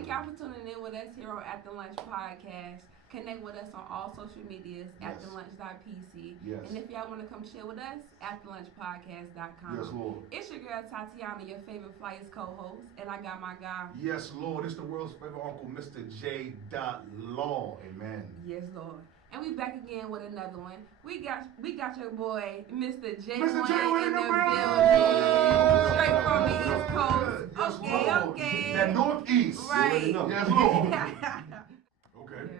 Thank y'all for tuning in with us here on After Lunch Podcast. Connect with us on all social medias, afterlunch.pc. Yes. And if y'all want to come chill with us, afterlunchpodcast.com. Yes, Lord. It's your girl Tatiana, your favorite Flyers co-host, and I got my guy. Yes, Lord. It's the world's favorite uncle, Mr. J.Law. Amen. Yes, Lord. And we back again with another one. We got your boy, Mr. JayWin JayWin in the building. Straight from the East Coast. Yes, Okay. That Northeast. Right. Yes, Lord. Okay. Yeah.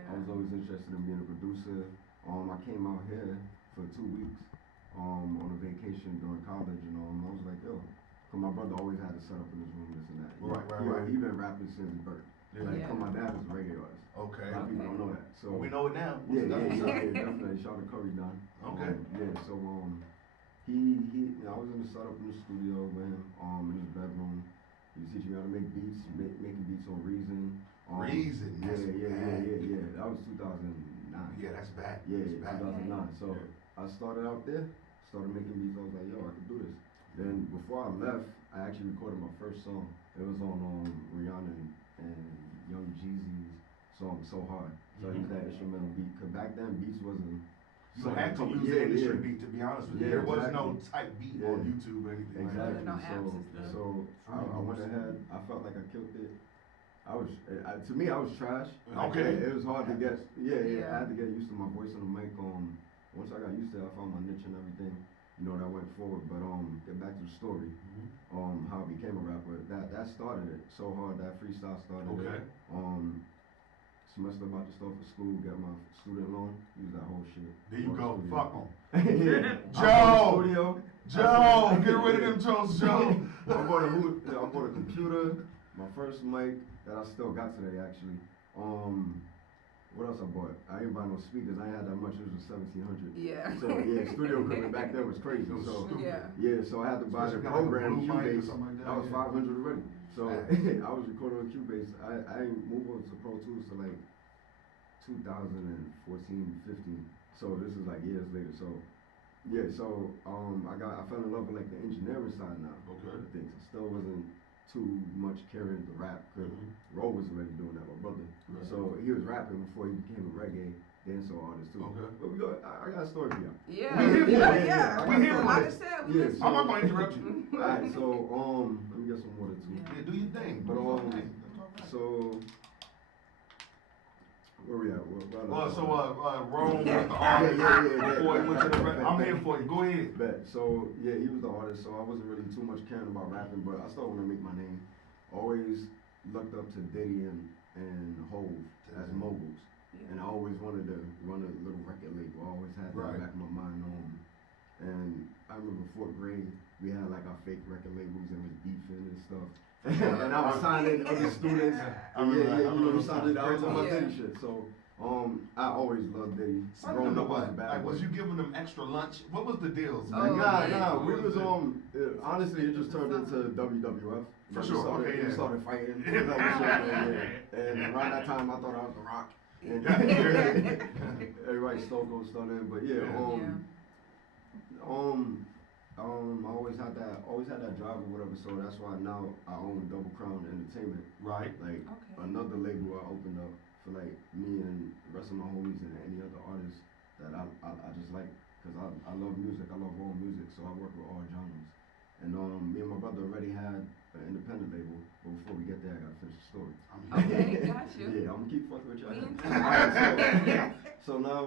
I was always interested in being a producer. I came out here for 2 weeks on a vacation during college, and I was like, yo, cause my brother always had to set up in his room, this and that. Right. He been rapping since birth. Yeah. Like, Yeah. cause my dad was a reggae artist. Okay. A lot of people don't know that. So We know it now. yeah, definitely. Shout out to Curry Don. Okay. So he I was in the setup in the studio with him, in his bedroom. He was teaching me how to make beats, making beats on Reason. Reason. That's bad. Yeah. That was 2009. Yeah, that's bad. Yeah, That's bad. 2009. So Yeah. I started out there, started making beats. I was like, yo, I could do this. Then before I left, I actually recorded my first song. It was on Rihanna and Young Jeezy's song "So Hard." So I used that instrumental beat. Cause back then beats wasn't. You had to use the industry beat, to be honest with you. There was no type beat on YouTube or anything Exactly. No apps and stuff. So I went ahead. I felt like I killed it. To me, I was trash. Okay. It was hard to get. Yeah. Yeah. I had to get used to my voice on the mic. Once I got used to it, I found my niche and everything. That went forward. But get back to the story. How I became a rapper. That started it. So Hard. That freestyle started Okay. it. Semester about to start for school, get my student loan, use that whole shit. There you go. Studio. Fuck them. Yeah. Joe! Studio. Get rid of them toes, Joe. I bought a computer, my first mic that I still got today actually. What else I bought? I didn't buy no speakers. I ain't had that much. It was 1700. Yeah. So studio equipment back then was crazy. It was So stupid. Yeah. so I had to buy the Especially like a program blue mic or Cubase. something like That was yeah. 500 already. So Facts. I was recording on Cubase. I didn't move over to Pro Tools till like 2014, 15. So this is like years later. So I fell in love with like the engineering side now. Okay. of things. I still wasn't too much caring to rap because Ro was already doing that, my brother. Right. So he was rapping before he became a reggae dancehall artist too. Okay. But I got a story for y'all. Yeah. We here for it. Yeah. We here for Like it. I said, we Yeah, listen. I'm not going to interrupt you. Alright, so let me get some water too. Yeah. Yeah, do your thing. But Do your thing. so where we at? Rome was the artist Yeah. before he went to the rap. I'm here for you. Go ahead. Bet. So yeah, he was the artist, so I wasn't really too much caring about rapping, but I still want to make my name. Always looked up to Diddy and Hove as moguls. Yeah. And I always wanted to run a little record label. I always had that Right. in the back of my mind. And I remember 4th grade, we had like our fake record labels and was beefing and stuff. And I was signing other students. I remember We signed it. I was on my Yeah. Diddy shit. So I always loved Diddy. I don't Growing know up, I was a what. bad Like, was boy. you giving them extra lunch? What was the deals? Oh, Nah, we What was it? honestly, it just turned into WWF. For We sure, started, okay, we yeah. started fighting. And around that time, I thought I was The Rock. And everybody Stone Cold started, but I always had that drive or whatever, so that's why now I own Double Crown Entertainment. Right. Like Okay. another label I opened up for like me and the rest of my homies and any other artists that I just like, because I love music, I love all music, so I work with all genres. And me and my brother already had an independent label, but before we get there, I gotta finish the story. Okay, got you. Yeah, I'm gonna keep fucking with y'all. Me too. Alright, so now,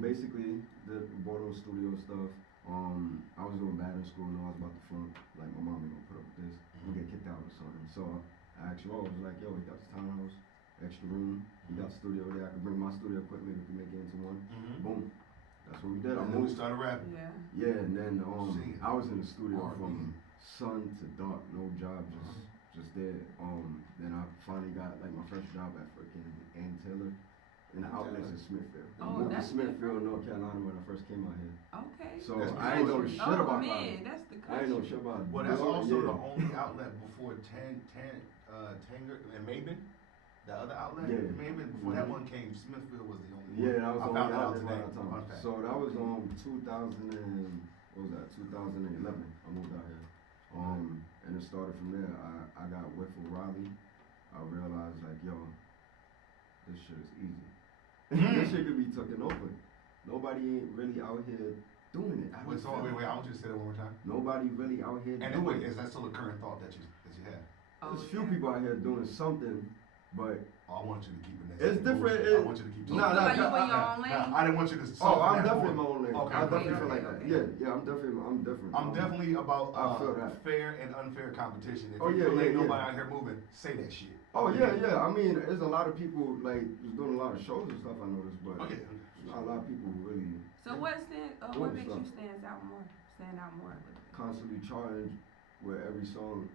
basically, the Bordeaux studio stuff. I was doing bad in school, and I was about to flunk. Like, my mom ain't gonna put up with this. I'm gonna get kicked out or something. So I asked Ro, I was like, yo, he got this townhouse, extra room. He got a studio there. I could bring my studio equipment. We could make it into one. Boom. That's what we did. I And then we moved. started rapping. Yeah. Yeah, and then Singing. I was in the studio R&B. from sun to dark, no job, just there. Then I finally got like my first job at freaking Ann Taylor in the outlets in Smithfield. I Oh, moved to that's Smithfield, North Carolina when I first came out here. Okay. So That's I ain't know before- shit Oh about man, it. that's the country. I ain't know shit about it. Well, that's Yeah. also the only outlet before Tanger and Maven. The other outlet, Yeah. Maven. Before that one came, Smithfield was the only one. Yeah, that was I the found only that out outlet today. around Fun time. fact. So that was 2011. I moved out here. And it started from there. I got with Raleigh. I realized like, yo, this shit is easy. This shit could be taken over. Nobody ain't really out here doing it. I want you to say that one more time. Nobody really out here And doing it. is that still a current thought that you have? There's few people out here doing something, but I want you to keep it. It's different. I want you to keep You talking. feel like you in your own lane? I didn't want you to. I'm definitely in my own lane. Okay. I definitely feel like okay. that. Yeah, I'm different. I'm definitely about I feel that. fair and unfair competition. If Oh, you yeah, feel like yeah, nobody yeah. out here moving, say that shit. Oh yeah. I mean, there's a lot of people like just doing a lot of shows and stuff. I noticed, but Oh, yeah. not a lot of people really So what makes you stand out more? constantly charged with every song.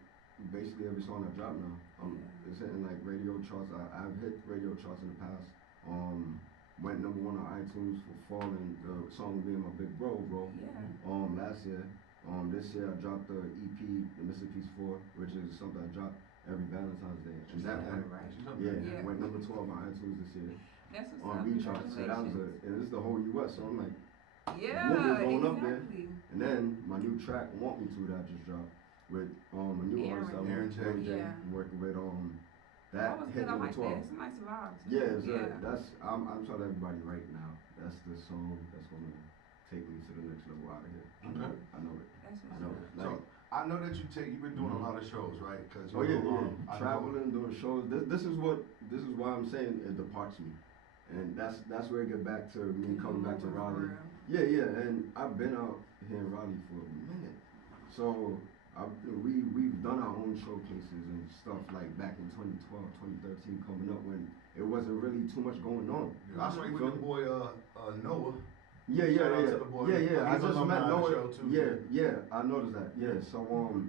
Basically, every song I drop now, it's hitting like radio charts. I've hit radio charts in the past. Went #1 on iTunes for Falling. The song being my big bro. Yeah. Last year. This year I dropped the EP, the Mr. Piece 4, which is something I drop every Valentine's Day. And that one, went #12 on iTunes this year. That's what's On up. B charts. So that was and it's the whole US. So I'm like, yeah, going up there. exactly. And then my new track, Want Me To, that I just dropped with a new artist, Aaron J. working with That that was hit good. I like #12. that. It's a nice vibe. Too. Yeah, it's I'm telling everybody right now, that's the song that's gonna take me to the next level out of here. Okay. I know it. That's I what's know up. it. So I know that you've been doing a lot of shows, right? Cause Traveling, doing shows. This is why I'm saying it departs me, and that's where it get back to me coming back to Raleigh. Yeah, and I've been out here in Raleigh for a minute, so we've done our own showcases and stuff like back in 2012, 2013, coming up when it wasn't really too much going on. I saw you with the boy Noah. Yeah. Shout out to the boy. I He's just alumni met of the Noah. show, too. Yeah, I noticed that. Yeah, so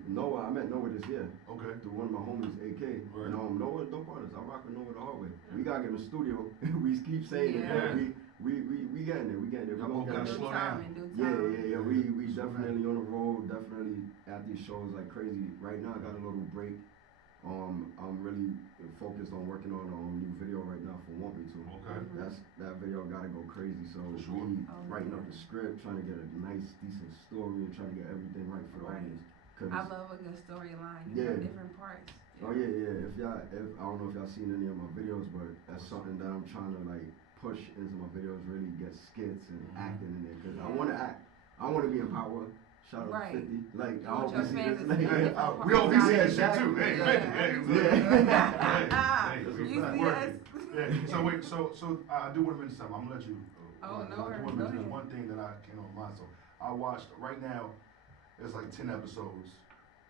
Noah, I met Noah this year Okay. through one of my homies, AK. Right. And Noah, dope artist. I rock with Noah the hard way. We gotta get in the studio. We keep saying it. Yeah. We getting there. We getting there. Y'all both gotta there. slow down. Yeah. We definitely on the road. Definitely at these shows like crazy. Right now, I got a little break. I'm really focused on working on a new video right now for Want Me To. Okay. That video gotta go crazy. So For sure. we writing up the script, trying to get a nice, decent story, and trying to get everything right for the audience. I love a good storyline. Different parts. Oh yeah. If I don't know if y'all seen any of my videos, but that's something that I'm trying to like push into my videos. Really get skits and acting in there because I want to act. I want to be in power. Shout out to 50. Like I hope you see this. We all be seeing shit too. Hey. You see us? Yeah. So wait. So I do want to mention something. I'm gonna let you. Oh, no I worries. want to Go mention ahead. one thing that I came on mind. So I watched right now. There's like 10 episodes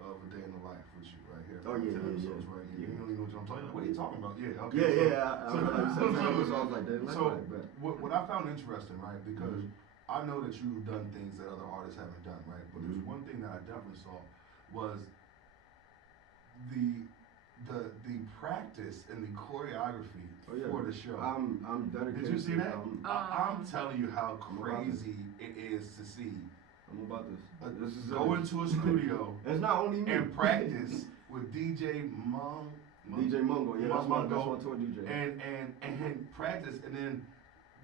of A Day in the Life with you right here. Oh, yeah, 10 episodes yeah. right here. Yeah. You don't even know what I'm talking about. What are you talking about? Yeah. Okay. What I found interesting, right? Because I know that you've done things that other artists haven't done, right? But there's one thing that I definitely saw was the practice and the choreography for the show. I'm dedicated. Did you see that? I'm Um, telling you how crazy it is to see. I'm about this. This is Go into a studio It's not only me. and practice with DJ Mung. DJ Mungo, yeah, that's my Mungo. tour DJ. And practice and then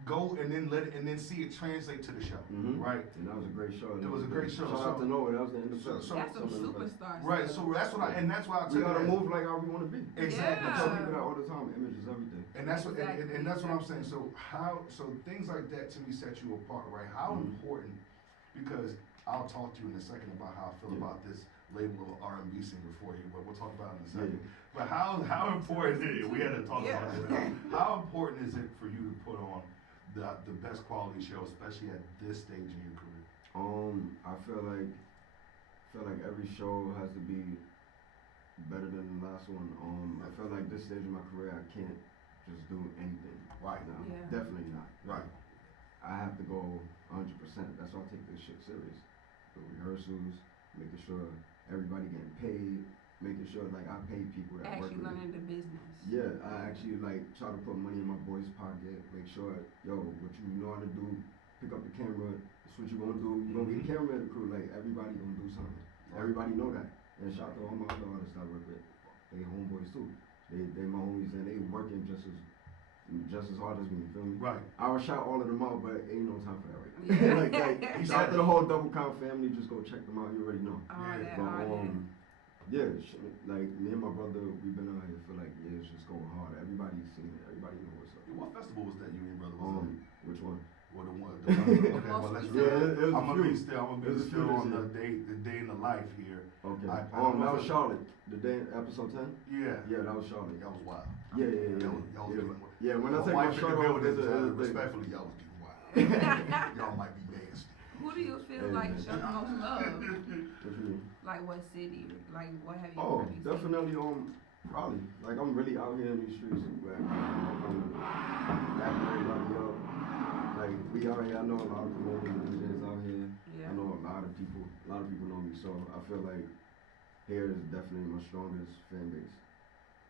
go and then see it translate to the show, right? And that was a great show. It was a great show. Shout out to Noah, that was the end of the So- That's some superstars. Right, so that's why I We tell gotta you. move like how we wanna be. Exactly. I Yeah. tell people that all the time. Image is everything. And that's what Exactly, and that's what I'm saying. So things like that to me set you apart, right? How important? Because I'll talk to you in a second about how I feel about this label of R&B singer for you, but we'll talk about it in a second. But how important is it? We had to talk about it. How important is it for you to put on the best quality show, especially at this stage in your career? I feel like every show has to be better than the last one. I feel like this stage of my career, I can't just do anything Right now. Yeah. Definitely not. Right. I have to go 100%. That's why I take this shit serious. The rehearsals, making sure everybody getting paid, making sure like I pay people that work Actually with me. learning the business. Yeah, I actually like try to put money in my boy's pocket, make sure, what you know how to do, pick up the camera, that's what you gonna do. You gonna be the cameraman of the crew, like everybody gonna do something. Everybody know that. And shout out to all my other artists I work with. They homeboys too. They my homies and they working just as hard as me, you feel me? Right. I would shout all of them out, but ain't no time for that right now. Yeah. like shout out to the whole Double Count family, just go check them out, you already know. All that, But all that. Yeah, like me and my brother, we've been out here for like years, just going hard. Everybody's seen it. Everybody knows what's up. What festival was that you and your brother was at? Which one? Well, the one. Okay, well, let's. Yeah, it was I'm a gonna few. be still on the day in the life here. Okay. I That was Charlotte. The day episode 10. Yeah. Yeah, that was Charlotte. That was wild. Yeah. Y'all was getting, Yeah, when I my take my wife in shirt the off, building, there's a respectfully, y'all was getting wild. Y'all might be nasty. Who do you feel like showed the most love? What you mean? Like what city? Like what have you? Oh, really seen? definitely Raleigh. Like I'm really out here in these streets where I'm backing everybody up. Like we out here, I know a lot of promoters and DJs out here. Yeah. I know a lot of people know me, so I feel like here is definitely my strongest fan base.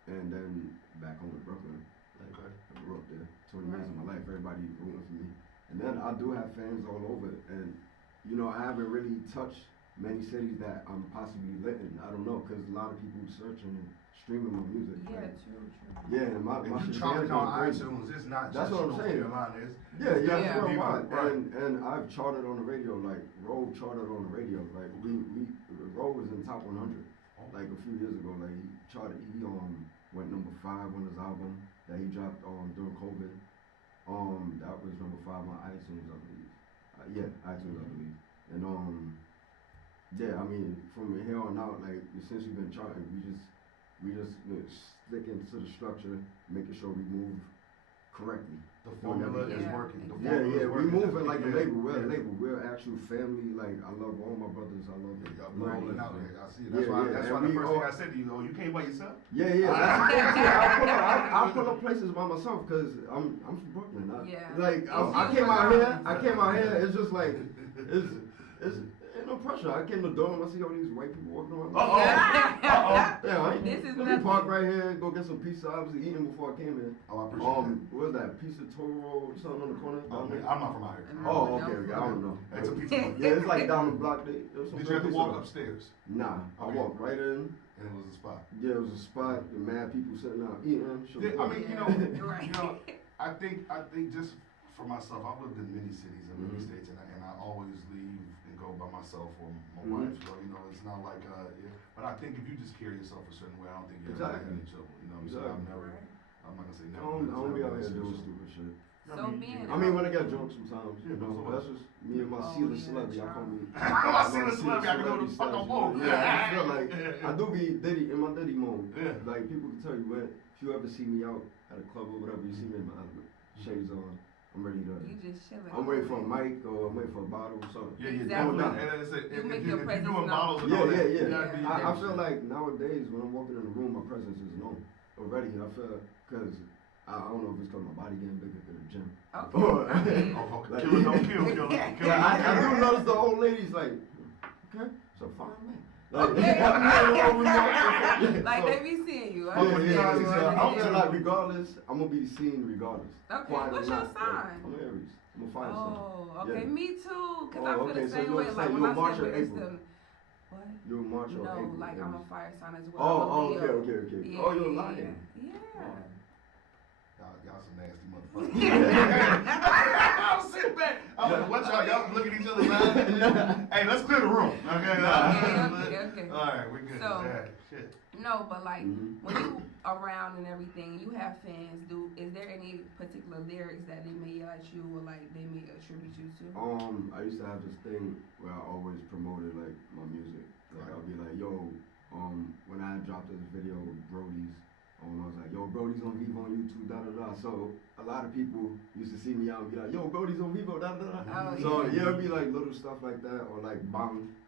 And then back home in Brooklyn, like I grew up there, 20 years of my life, everybody rooting for me. And then I do have fans all over, and you know, I haven't really touched many cities that I'm possibly lit in. I don't know, because a lot of people searching and streaming my music. Yeah, like, true. Yeah, and my If you shit's chart it on crazy. iTunes, it's not That's just what I'm saying. Carolina. Yeah, Yeah. it's worldwide. Right. And I've charted on the radio, like Roe charted on the radio. Like Roe was in top 100 like a few years ago. Like he charted, he went number 5 on his album that he dropped during COVID. That was number 5 on iTunes, I believe. Yeah, iTunes, I believe. And yeah, I mean, from here on out, like since we've been charting, we just sticking to the structure, making sure we move correctly. The formula is Yeah. working. The Yeah, formula is we working. moving like a Yeah. label. We're a Yeah. label. We're actual family. Like I love all my brothers. I love Yeah, y'all Right. rolling out here. I see it. Yeah, That's yeah, why and the we first all- thing I said to you, you came by yourself? Yeah. I pull up places by myself because I'm from Brooklyn. Yeah. Like I It's came you out and here. I. I came out here. It's just like it's ain't no pressure. I came to the door and I see all these white people walking around. Yeah, I ain't. This is let me nothing. park right here. Go get some pizza. I was eating before I came in. Oh, I appreciate that. What was that? Pizza Toro or something on the corner? Oh, down there? I'm not from out here. Oh, okay. I don't know. It's a pizza. Yeah, it's like down the block. There was some Did you have to pizza walk there. upstairs? Nah, I Okay. walked right in. And it was a spot. Yeah, it was a spot. The mad people sitting out eating. Yeah, I mean, Right. I think just for myself, I've lived in many cities and many Mhm. states, and I always leave and go by myself or my Mhm. wife. So it's not like but I think if you just carry yourself a certain way, I don't think you're ever Exactly. in trouble. You know what I'm saying? Exactly. I'm not gonna say I never. don't but be out it's here never doing been stupid shit. So being I mean, when I get drunk sometimes, you know, so that's just me and my Oh, celebrity yeah, celebrity. Y'all call me. I see the celebrity, I can go to the fuck I want. Yeah, I feel like I do be Diddy in my Diddy mode. Yeah. Like people can tell you if you ever see me out at a club or whatever, you see me in my shades on. I'm ready to. You just chilling. I'm waiting for a mic or I'm waiting for a bottle or something. Yeah, Exactly. no. And it's You if make you're your presence doing known. bottles and Yeah, all that, yeah. you gotta be I feel like nowadays when I'm walking in the room, my presence is known already. I feel because I don't know if it's because my body getting bigger to the gym. Okay. Or- Okay. Oh, Like- kill it, don't kill, kill it, kill Yeah, it. I do notice the old ladies like, okay, so fine man. Like, Okay. Like so- they be seeing you. Yeah, yeah, understand. so I feel Yeah. like regardless, I'm gonna be seen regardless. Okay, Quiet what's or your not, sign? I'm Aries. I'm a fire sign. Oh, okay, Yeah. me too. Cause Oh, I feel okay, the so same you way. a- Like so when you I a March step or in, it's April? the what? You're a March or No, April. like I'm a Aries. fire sign as well. Oh, I'm a okay, Leo. okay. Yeah, Oh, you're yeah, lying. Yeah. Y'all some nasty motherfuckers. I'll sit back. I'm like, what y'all look at each other's eyes? Hey, let's clear the room. Okay. Okay. All right, we're good. So- Yeah, shit. No, but like Mhm. when you around and everything, you have fans. Is there any particular lyrics that they may yell at you or like they may attribute you to? I used to have this thing where I always promoted like my music. Like I'll be like, yo, when I dropped this video with Brody's, I was like, yo, Brody's on Vivo on YouTube, da da da. So a lot of people used to see me out and be like, yo, Brody's on Vivo, da da da. Oh, So yeah. it'd be like little stuff like that, or like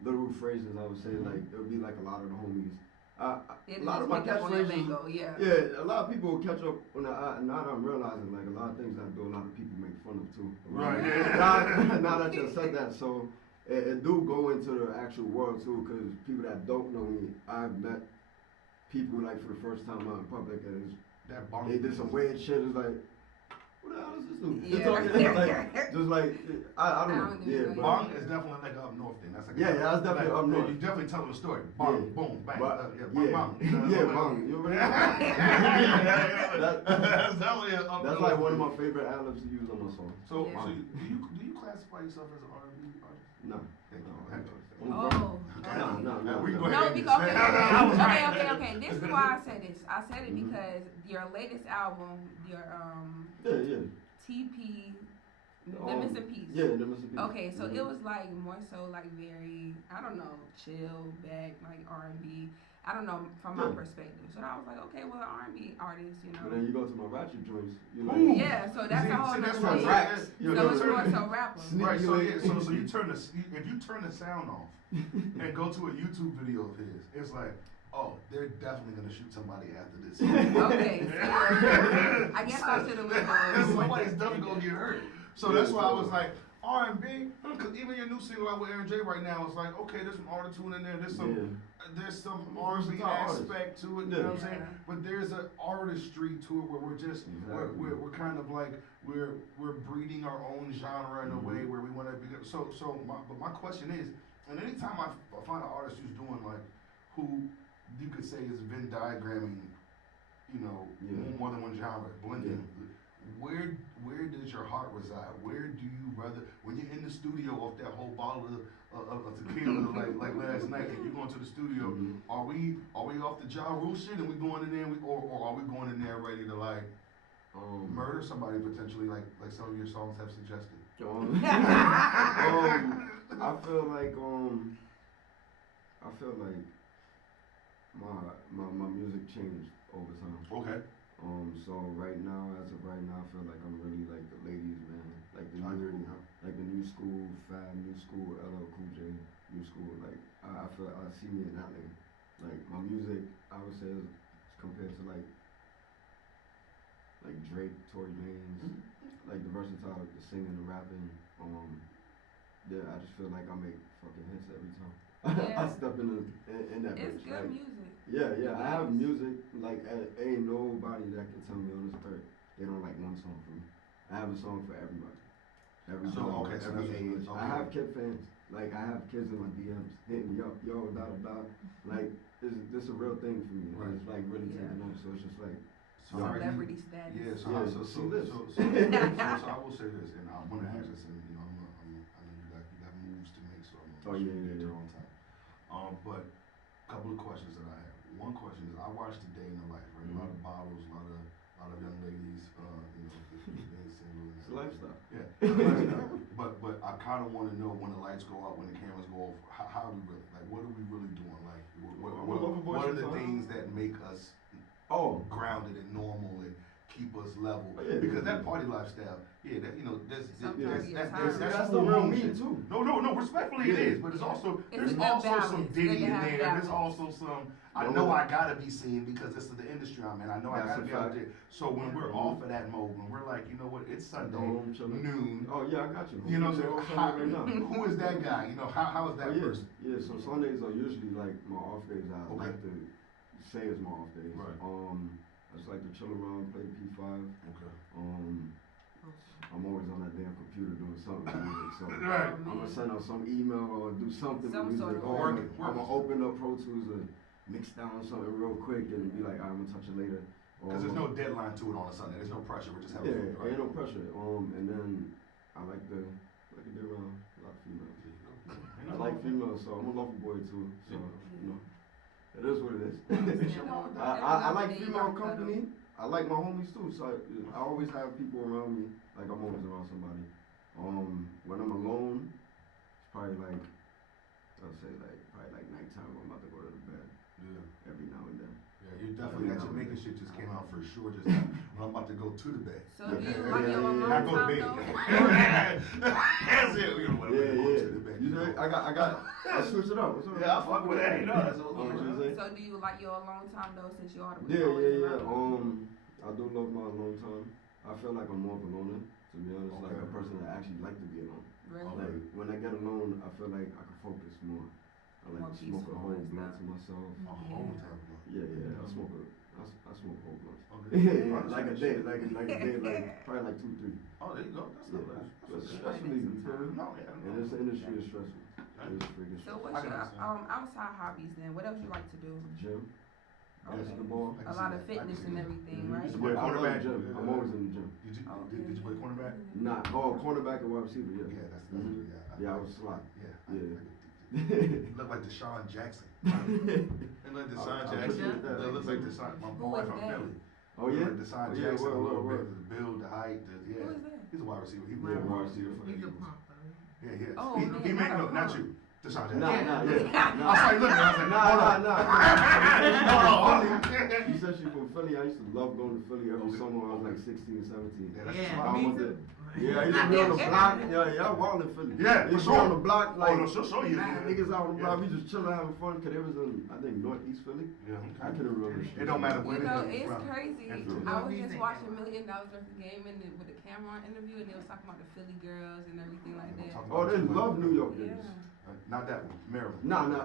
little phrases I would say. Like it would be like a lot of the homies. A It lot of my pick up on your catchphrases. lingo, yeah. Yeah, a lot of people will catch up on the now that I'm realizing like a lot of things I do, a lot of people make fun of too. Right. Now that you said that, so it do go into the actual world too, because people that don't know me, I've met people like for the first time out in public and That bump. they did some weird shit. It's like, who the hell is this dude? Yeah. Just like, I don't know. I don't Yeah, even but, Bong is definitely like up north thing. That's like yeah, that's definitely up north. You definitely telling a story. Bong, Yeah. boom, bang. But, Bong, bong. yeah, bong. You already know. That's definitely up That's north. like one of my favorite ad-libs to use on my song. So, Yeah. so do you classify yourself as an R&B artist? No. Thank you. Oh. No. We can go No, ahead and because say- okay. This is why I said this. I said it Mhm. because your latest album, your Yeah. TP, the Um, Missing Piece. Yeah, the Mr. Okay, so Mhm. it was like more so like very, I don't know, chill, back, like R&B. I don't know from my Yeah. perspective. So I was like, okay, well, an R&B artist, you But know. then you go to my ratchet joints, you Ooh. like, Yeah, so that's a whole that's nother what thing. raps. You So know, it's turn more it- so rapper. Right, so Sneaky yeah, link. so you turn if you turn the sound off and go to a YouTube video of his, it's like, oh, they're definitely gonna shoot somebody after this. Okay, so I guess I should have went on. Somebody's definitely gonna get hurt. So that's why I was like, R&B, because even your new single out with Aaron J right now, it's like, okay, there's some auto-tune in there, there's some R&B aspect to it, you know what I'm saying? Yeah. But there's an artistry to it where we're just, we're kind of like, we're breeding our own genre in a way where we want to be, but my question is, and anytime I find an artist who's doing like, who you could say is Venn diagramming, you know, more than one genre, blending, where does your heart reside? Where do you rather, when you're in the studio off that whole bottle of tequila like last night, and you're going to the studio, are we off the Ja Rule shit and we going in there, or are we going in there ready to like murder somebody potentially, like some of your songs have suggested? I feel like my music changed over time. Okay. So right now, as of right now, I feel like I'm really like the ladies man, like the new school fad, new school LL Cool J, new school. Like I feel I see me in that nigga. Like my music, I would say is compared to like Drake, Tory Lanez, like the versatile, the singing, the rapping. Yeah, I just feel like I make fucking hits every time. Yeah. I step in that It's bitch. good Like, music. yeah. I have music, like, ain't nobody that can tell me on this earth they don't like one song from me. I have a song for everybody. Every So, genre, okay, so every that's age. okay. I have kid fans. Like, I have kids in my DMs hitting me up, yo, da. Like, this a real thing for me. Right. It's like really Yeah. taking off. So it's just like, Celebrity status. Yeah, so I will say this, and I want to ask this, and you know, I know you got moves to make, so I'm Oh, gonna yeah. get there on time. But a couple of questions that I have. One question is, I watched the day in the life, right? A lot of bottles, a lot of young ladies, you know, being single. it's a lifestyle. Yeah, but I kind of want to know when the lights go out, when the cameras go off. How are we really? Like, what are we really doing? Like, what are the things that make us grounded and normal and keep us level? Yeah. Because that party lifestyle, that, you know, that's the real me too. No, respectfully it is, but it's also It's there's a good also balance. some It's Diddy good to in have there. balance. There's also some. I know I gotta be seen because this is the industry I'm in. I know I That's gotta a be out fact. there. So when we're off of that mode, when we're like, you know what, it's Sunday Home chilling. noon. Oh yeah, I got you. You know, so Sunday right now. who is that guy? You know, how is that person? Yeah, so Sundays are usually like my off days. I Okay. like to say it's my off days. Right. I just like to chill around, play P5. Okay. I'm always on that damn computer doing something with music. So Right. I'm gonna send out some email or do something Some with sort music. of Or I'm work. gonna open up Pro Tools and mix down something real quick and be like, I'm gonna touch it later. Because there's no deadline to it on a Sunday. There's no pressure. We're just having Yeah, fun. ain't no pressure. And then I like to be around a lot of females. I like females, so I'm a lover boy too. So you know, it is what it is. I like female company. I like my homies too. So I always have people around me. Like I'm always around somebody. When I'm alone, it's probably like I'll say probably nighttime. I'm about to go to the bed. Yeah. Every now and then. Yeah, you definitely that Jamaican shit just came out for sure just now. When I'm about to go to the bed. So do you like your alone Not go to time bed. though? That's it. We don't want to go to the bed. You know, I switch it up. Yeah, I fuck with that. You know, that's what what you say. So do you like your alone time though, since you are Yeah. I do love my alone time. I feel like I'm more of a loner, to be honest. Like a person that actually like to be alone. Really? Like when I get alone, I feel like I can focus more. I like More to smoke a peaceful whole and blunt stuff. to myself. A whole time. Yeah. I smoke a I smoke whole blunts. Okay. Yeah, like a day, like probably like 2, 3. Oh, there you go. That's not bad. But stress relief, you feel me? No, yeah. And this industry is stressful. It's freaking So stressful. what's I can your understand. outside hobbies then? What else you like to do? Gym, Okay. basketball. I can A see lot that. of fitness I can and see that. everything, Mhm. right? You play Yeah, I love the cornerback? gym. I'm always in the gym. Did you play cornerback? Cornerback and wide receiver, yeah. Yeah, that's Mhm. good. Yeah, Yeah, I was slot. Yeah. Yeah. Look like Deshaun Jackson. It look like Deshaun I Jackson. appreciate that. It looks like Deshaun. My Who boy is from that? Philly. Oh yeah? Like Deshaun Oh, yeah, Jackson, a little word. bit, the build, the height, yeah. Who is that? He's a wide receiver. He Yeah, was a wide wide receiver for the He's a Eagles. pump. Yeah, he is. Oh, he man, made not a not pump. you. Deshaun Jackson. Nah, Yeah. nah, I yeah. was like, look, I was like, You said she from Philly. I used to love going to Philly every Okay. summer when I was like 16, 17. Yeah, that's Yeah, why I me went too. there. Yeah, I used to be on the block. Yeah, I wild in Philly. Yeah, They for used to sure. be on the block, like, Oh, no, sure, you. mad niggas out on the Yeah. block. We just chilling, having fun, cause it was in, I think, Northeast Philly. Yeah, I couldn't remember. the It don't matter where You know, they it's from. crazy. And through. I was just Reason. watching $1 Million Worth of Game with the camera on interview, and they was talking about the Philly girls and everything like that. Oh, they love New York Yeah. niggas. Not that one, Maryland. Nah. Yeah.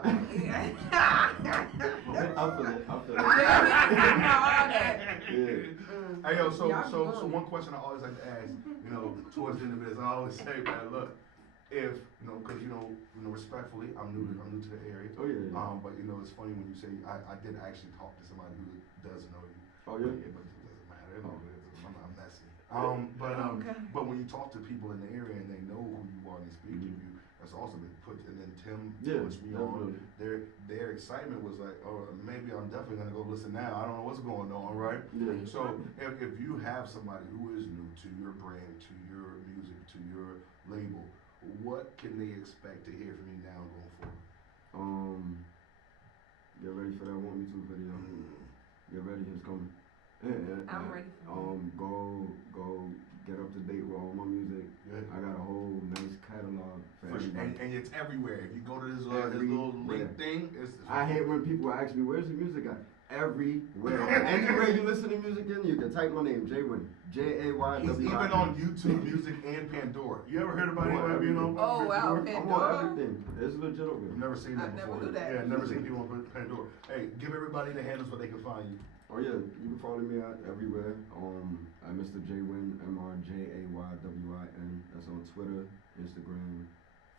I feel it. Yeah, we talking about all that. Yeah. Hey yo, so Y'all so be so good. one question I always like to ask, towards the end of this, I always say, man, look, if because respectfully, I'm new to the area. Oh yeah. But it's funny when you say I did actually talk to somebody who does know you. Oh yeah. But it doesn't matter. I'm messy. Okay. But when you talk to people in the area and they know who you are and they speak to you, that's awesome. And then Tim Yeah, pushed me on. definitely. Their excitement was like, oh, maybe I'm definitely gonna go listen now. I don't know what's going on, right? Yeah. So if you have somebody who is new to your brand, to your music, to your label, what can they expect to hear from you now going forward? Get ready for that Want Me To video. Get ready, it's coming. I'm ready for it. Go get up to date with all my music. Yeah. I got a whole nice catalog for everybody. And it's everywhere. If you go to this little link thing, it's I hate when people ask me, where's the music at? Everywhere. Anywhere you listen to music in, you can type my name, JayWin. JayWin. He's even on YouTube Music and Pandora. You ever heard about anybody being on Oh, wow, Pandora? I'm Pandora? on everything. It's legit over I've here. never seen that I never before. knew that. Yeah, never seen people on Pandora. Hey, give everybody the handles where they can find you. Oh yeah, you can follow me at everywhere. At Mr. JayWin, MrJaywin. That's on Twitter, Instagram,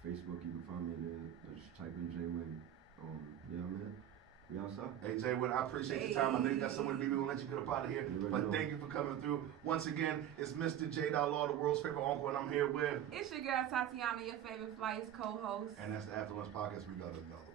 Facebook. You can find me there. Just type in JayWin. Yeah, I'm here. We outside. Hey, JayWin, I appreciate your time. I know you got somewhere to be. We're going to let you get up out of here. You already But know. thank you for coming through. Once again, it's Mr. J.Law, the world's favorite uncle, and I'm here with. It's your girl Tatiana, your favorite flights co-host. And that's the After Lunch Podcast. We got another.